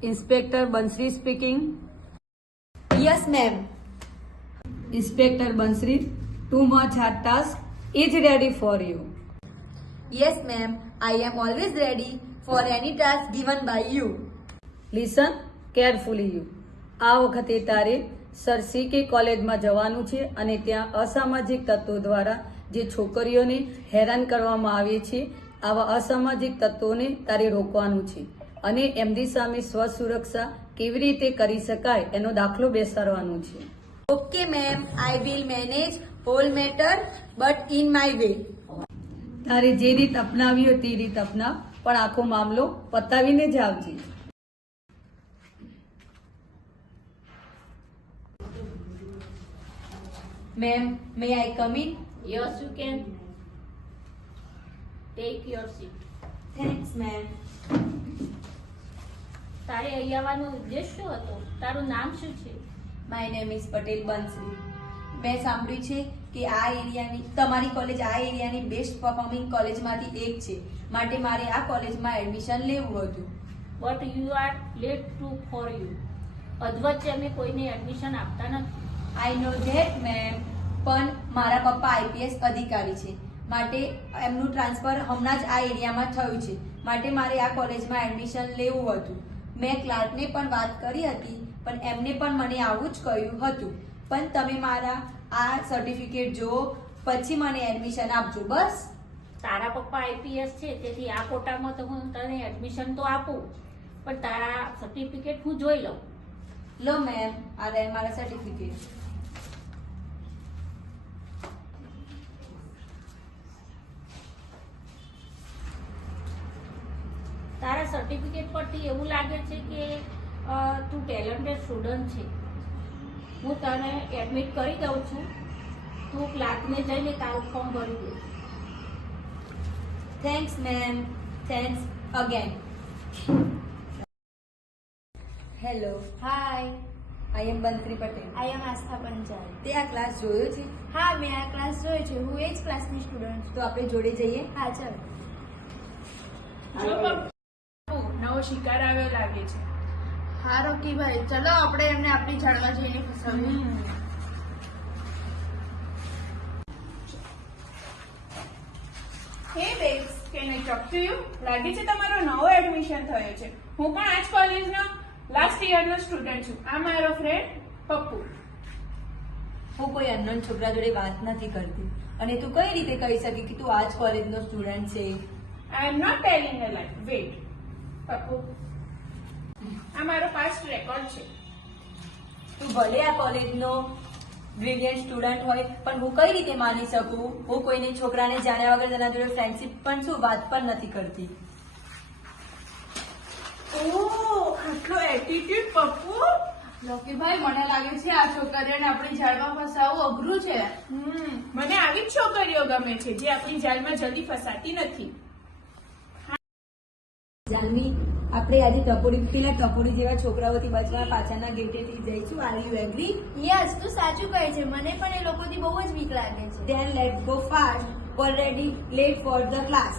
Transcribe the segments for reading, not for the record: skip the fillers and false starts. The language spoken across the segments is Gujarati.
Inspector Bansri speaking. Yes, ma'am. Inspector Bansri, too much hard task is ready for you. Yes, ma'am. I am always ready for any task given by you. Listen carefully you. આ વખતે તારે સર સીકે કોલેજમાં જવાનું છે અને ત્યાં અસામાજિક તત્વો દ્વારા જે છોકરીઓને હેરાન કરવામાં આવે છે આવા અસામાજિક તત્વોને તારે રોકવાનું છે અને એમની સામે સ્વસુરક્ષા કેવી રીતે કરી શકાય એનો દાખલો બેસાડવાનો છે. Okay, ma'am. I will manage whole matter, but in my way. તારે જે રીત અપનાવી હોય તે રીત અપનાવ, પણ આખો મામલો પતાવીને જ આવજે. Ma'am, may I come in? Yes, you can. Take your seat. Thanks, ma'am. તારે અહીં આવવાનો ઉદ્દેશ શું હતો? તારું નામ શું છે? My name is Patel Bansri. મેં સાંભળ્યું છે કે આ એરિયાની તમારી કોલેજ આ એરિયાની બેસ્ટ પરફોર્મિંગ કોલેજમાંથી એક છે, માટે મારે આ કોલેજમાં એડમિશન લેવું હતું. But you are late to for you. અધવચ્ચે અમે કોઈને એડમિશન આપતા નથી. આઈ નો ધેટ મેમ, પણ મારા પપ્પા આઈપીએસ અધિકારી છે, માટે એમનું ટ્રાન્સફર હમણાં જ આ એરિયામાં થયું છે, માટે મારે આ કોલેજમાં એડમિશન લેવું હતું. મેં ક્લાર્કને પણ વાત કરી હતી, પણ એમને પણ મને આવું જ કહ્યું હતું. પણ તમે મારા આ સર્ટિફિકેટ જુઓ, પછી મને એડમિશન આપજો બસ. તારા પપ્પા આઈપીએસ છે, તેથી આ કોટામાં તો હું તને એડમિશન તો આપું, પણ તારા સર્ટિફિકેટ હું જોઈ લઉં. લો મેમ, આ રહે મારા સર્ટિફિકેટ. તારા સર્ટિફિકેટ પરથી એવું લાગે છે કે તું ટેલેન્ટેડ સ્ટુડન્ટ છે. હું તને એડમિટ કરી દઉં છું. તું ક્લાર્કને જઈને તારું ફોર્મ ભરી દે. Thanks ma'am, thanks again. Hello, hi, I am Bantri Patel. I am Astha Panchal. તે આ ક્લાસ જોયો છે? હા, મેં આ ક્લાસ જોયો છે. હું એ જ ક્લાસની સ્ટુડન્ટ છું. તો આપણે જોડે જઈએ. હા, ચાલો. જો પપ્પુ, નવો શિકાર આવ્યો લાગે છે. હા રોકીભાઈ, ચલો આપણે એમને આપણી ઝાડમાં જઈને ફસાવીએ. Hey babes, can I talk to you? લાગે છે તમારો નવો એડમિશન થયો છે. હું પણ આ જ કોલેજનો લાસ્ટ યરનો સ્ટુડન્ટ છું. આ મારો ફ્રેન્ડ પપ્પુ. હું કોઈ અનનોન છોકરા જોડે વાત નથી કરતી, અને તું કઈ રીતે કહી શકે કે તું આ જ કોલેજનો સ્ટુડન્ટ છે? આઈ એમ નોટ ટેલિંગ અ લાઈ. વેટ પપ્પુ, આ મારો પાસ્ટ રેકોર્ડ છે. તું ભલે આ કોલેજનો બ્રિલિયન્ટ સ્ટુડન્ટ હોય, પણ હું કઈ રીતે માની શકું? હું કોઈને છોકરાને જાણ્યા વગર તેના જોડે ફ્રેન્ડશિપ પણ શું વાત પણ નથી કરતી. ઓહ, આટલો એટીટ્યુડ પપ્પુ. રોકીભાઈ, મને લાગે છે આ છોકરીઓને આપણી ઝાડમાં ફસાવવું અઘરું છે. મને આવી જ છોકરીઓ ગમે છે જે આપણી જાળમાં જલ્દી ફસાતી નથી. જાનવી, આપણે આજે ટપોરી જેવા છોકરાઓથી બચવા પાછળના ગેટેથી જઈશું. Are you agri? યસ, તું સાચું કહે છે. મને પણ એ લોકોથી બહુ જ બીક લાગે છે. Then let's go fast. Already late for the class.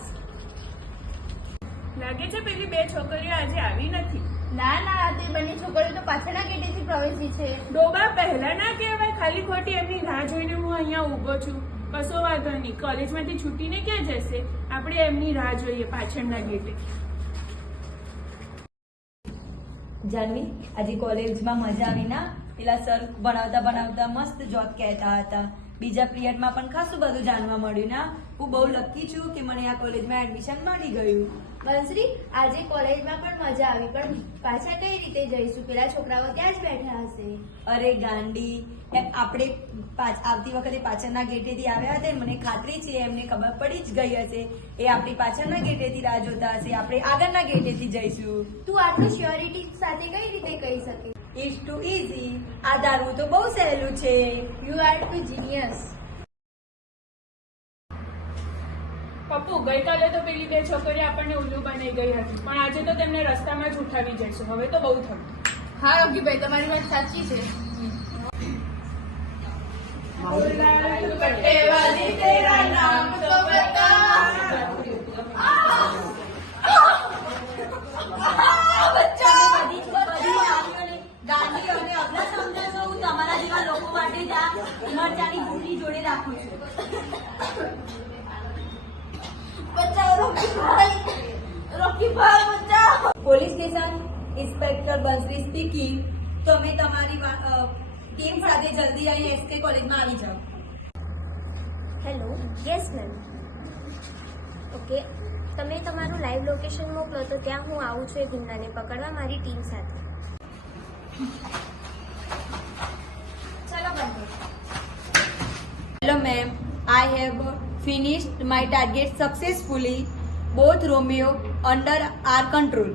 લાગે છે પેલી બે છોકરીઓ આજે આવી નથી. ના ના, તે બંને છોકરીઓ તો પાછળના ગેટેથી પ્રવેશી છે. ડોબા, પહેલા ના કહેવાય. ખાલી ખોટી એમની રાહ જોઈને હું અહીંયા ઊભો છું. કશો વાંધો નહીં, કોલેજમાંથી છૂટીને ક્યાં જશે? આપણે એમની રાહ જોઈએ પાછળના ગેટે. જાનવી, આજે કોલેજમાં મજા આવી ના? પેલા સર ભણાવતા મસ્ત જોક કહેતા હતા. બીજા પિરિયડમાં પણ ખાસું બધું જાણવા મળ્યું ના? હું બહુ લકી છું કે મને આ કોલેજમાં એડમિશન મળી ગયું. બંસરી, આજે કોલેજમાં પણ મજા આવી, પણ પાછા કઈ રીતે જઈશું? પેલા છોકરાઓ ત્યાં જ બેઠા હશે. અરે ગાંડી, આપણે આવતી વખતે પાછળના ગેટેથી આવ્યા હતા. મને ખાતરી છે એમને ખબર પડી જ ગઈ હશે. એ આપણી પાછળના ગેટેથી રાહ જોતા હશે. આપણે આગળના ગેટેથી જઈશું. તું આટલું શ્યોરિટી સાથે કઈ રીતે કહી શકે? It's too easy. આ ધારવું તો બહુ સહેલું છે. You are too genius. Pappu, ગઈકાલે તો પેલી બે છોકરીઓ આપણને ઉલ્લુ બની ગઈ હતી, પણ આજે તો તેમને રસ્તામાં જ ઉઠાવી જઈશું. હવે તો બહુ થયું. હા રોકીભાઈ, તમારી વાત સાચી છે. તેરા નામ તો બતા. બચ્ચા police station inspector Bansari speaking. તમે તમારી ટીમ સાથે જલ્દી અહીં એસકે કોલેજમાં આવી જાઓ. Hello, yes ma'am. ઓકે, તમે તમારું લાઈવ લોકેશન મોકલો તો ત્યાં હું આવું છું એ ગુંડાને પકડવા મારી ટીમ સાથે. ચલો બંધો. Hello ma'am, I have finished my target successfully. Both Romeo under our control.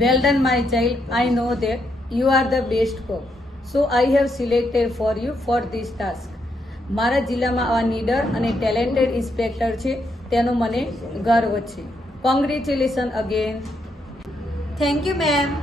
Well done, my child. I know that you are the best cop. So I have selected for you for this task. મારા જિલ્લામાં આવા નીડર અને ટેલેન્ટેડ ઇન્સ્પેક્ટર છે તેનો મને ગર્વ છે. Congratulation again. Thank you ma'am.